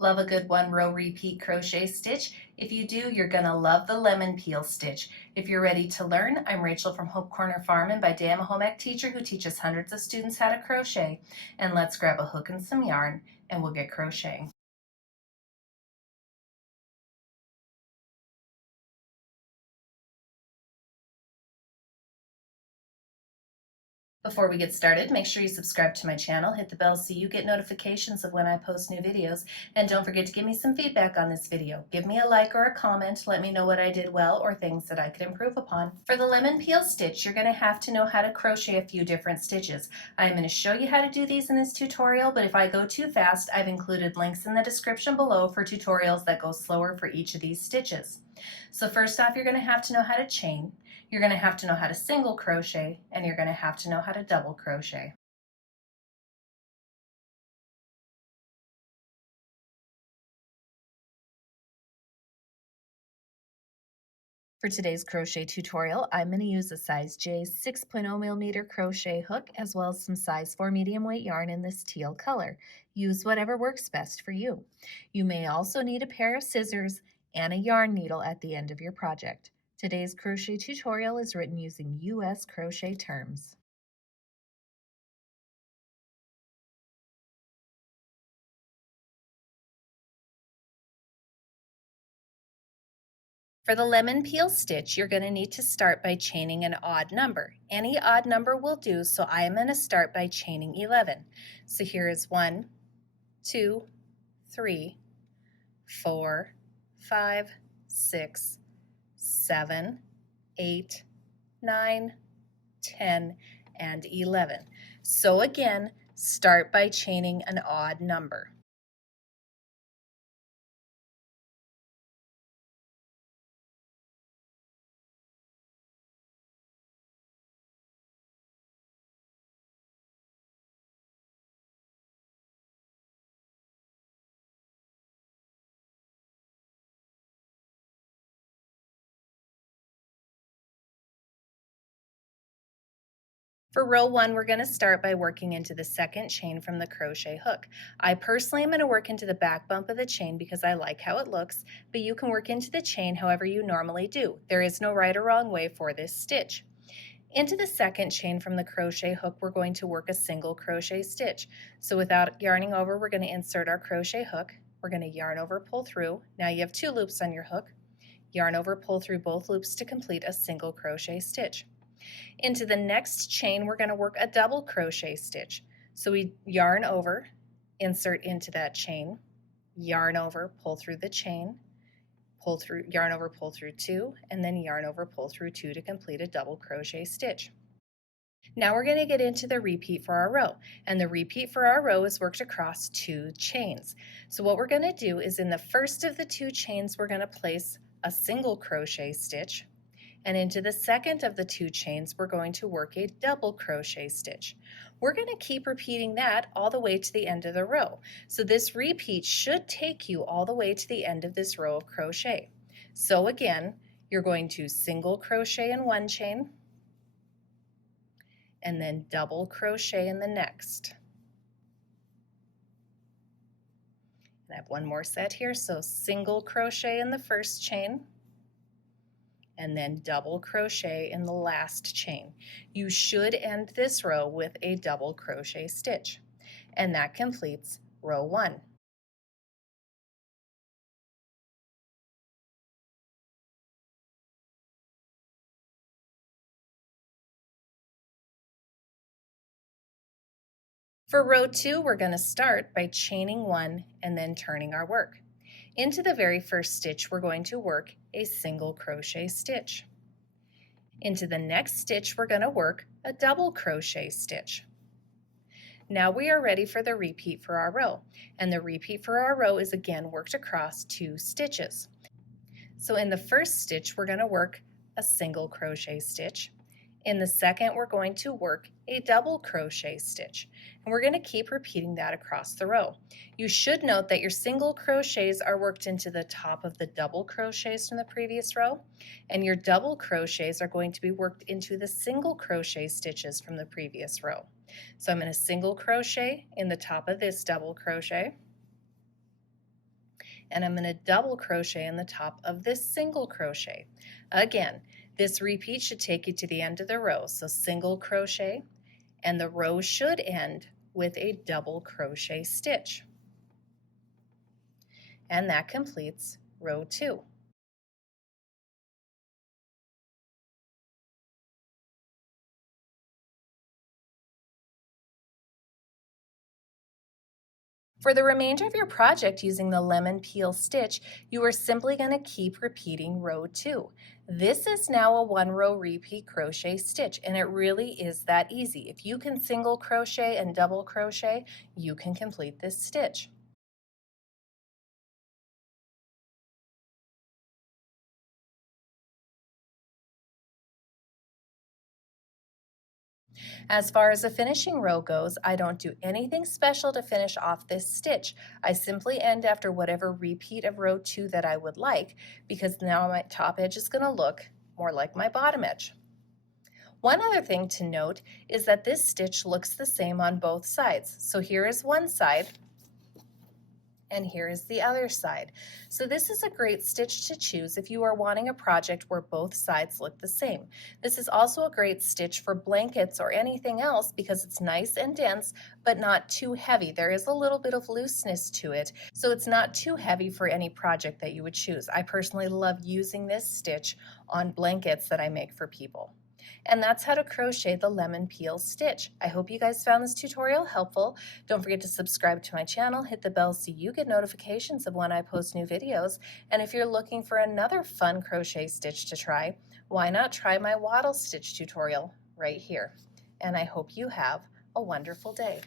Love a good one row repeat crochet stitch? If you do, you're gonna love the lemon peel stitch. If you're ready to learn, I'm Rachel from Hope Corner Farm, and by day I'm a home ec teacher who teaches hundreds of students how to crochet. And let's grab a hook and some yarn and we'll get crocheting. Before we get started, make sure you subscribe to my channel, hit the bell so you get notifications of when I post new videos, and don't forget to give me some feedback on this video. Give me a like or a comment, let me know what I did well or things that I could improve upon. For the lemon peel stitch, you're going to have to know how to crochet a few different stitches. I'm going to show you how to do these in this tutorial, but if I go too fast, I've included links in the description below for tutorials that go slower for each of these stitches. So first off, you're going to have to know how to chain. You're going to have to know how to single crochet, and you're going to have to know how to double crochet. For today's crochet tutorial, I'm going to use a size J 6.0 millimeter crochet hook as well as some size 4 medium weight yarn in this teal color. Use whatever works best for you. You may also need a pair of scissors and a yarn needle at the end of your project. Today's crochet tutorial is written using US crochet terms. For the lemon peel stitch, you're going to need to start by chaining an odd number. Any odd number will do, so I am going to start by chaining 11. So here is 1, 2, 3, 4, 5, 6, 7, 8, 9, 10, and 11. So again, start by chaining an odd number. For row 1, we're going to start by working into the second chain from the crochet hook. I personally am going to work into the back bump of the chain because I like how it looks, but you can work into the chain however you normally do. There is no right or wrong way for this stitch. Into the second chain from the crochet hook, we're going to work a single crochet stitch. So without yarning over, we're going to insert our crochet hook. We're going to yarn over, pull through. Now you have 2 loops on your hook. Yarn over, pull through both loops to complete a single crochet stitch. Into the next chain, we're going to work a double crochet stitch. So we yarn over, insert into that chain, yarn over, pull through the chain, pull through, yarn over, pull through 2, and then yarn over, pull through 2 to complete a double crochet stitch. Now we're going to get into the repeat for our row, and the repeat for our row is worked across 2 chains. So what we're going to do is in the first of the 2 chains, we're going to place a single crochet stitch, and into the second of the 2 chains, we're going to work a double crochet stitch. We're going to keep repeating that all the way to the end of the row. So this repeat should take you all the way to the end of this row of crochet. So again, you're going to single crochet in one chain, and then double crochet in the next. And I have one more set here, so single crochet in the first chain, and then double crochet in the last chain. You should end this row with a double crochet stitch, and that completes row 1. For row 2, we're going to start by chaining 1 and then turning our work. Into the very first stitch, we're going to work a single crochet stitch. Into the next stitch, we're going to work a double crochet stitch. Now we are ready for the repeat for our row, and the repeat for our row is again worked across 2 stitches. So in the first stitch, we're going to work a single crochet stitch. In the second, we're going to work a double crochet stitch, and we're going to keep repeating that across the row. You should note that your single crochets are worked into the top of the double crochets from the previous row, and your double crochets are going to be worked into the single crochet stitches from the previous row. So I'm going to single crochet in the top of this double crochet, and I'm going to double crochet in the top of this single crochet. Again, this repeat should take you to the end of the row. So single crochet, and the row should end with a double crochet stitch. And that completes row 2. For the remainder of your project using the lemon peel stitch, you are simply going to keep repeating row 2. This is now a 1-row repeat crochet stitch, and it really is that easy. If you can single crochet and double crochet, you can complete this stitch. As far as the finishing row goes, I don't do anything special to finish off this stitch. I simply end after whatever repeat of row 2 that I would like, because now my top edge is going to look more like my bottom edge. One other thing to note is that this stitch looks the same on both sides. So here is one side, and here is the other side. So this is a great stitch to choose if you are wanting a project where both sides look the same. This is also a great stitch for blankets or anything else because it's nice and dense but not too heavy. There is a little bit of looseness to it, so it's not too heavy for any project that you would choose. I personally love using this stitch on blankets that I make for people. And that's how to crochet the lemon peel stitch. I hope you guys found this tutorial helpful. Don't forget to subscribe to my channel, hit the bell so you get notifications of when I post new videos. And if you're looking for another fun crochet stitch to try, why not try my wattle stitch tutorial right here? And I hope you have a wonderful day.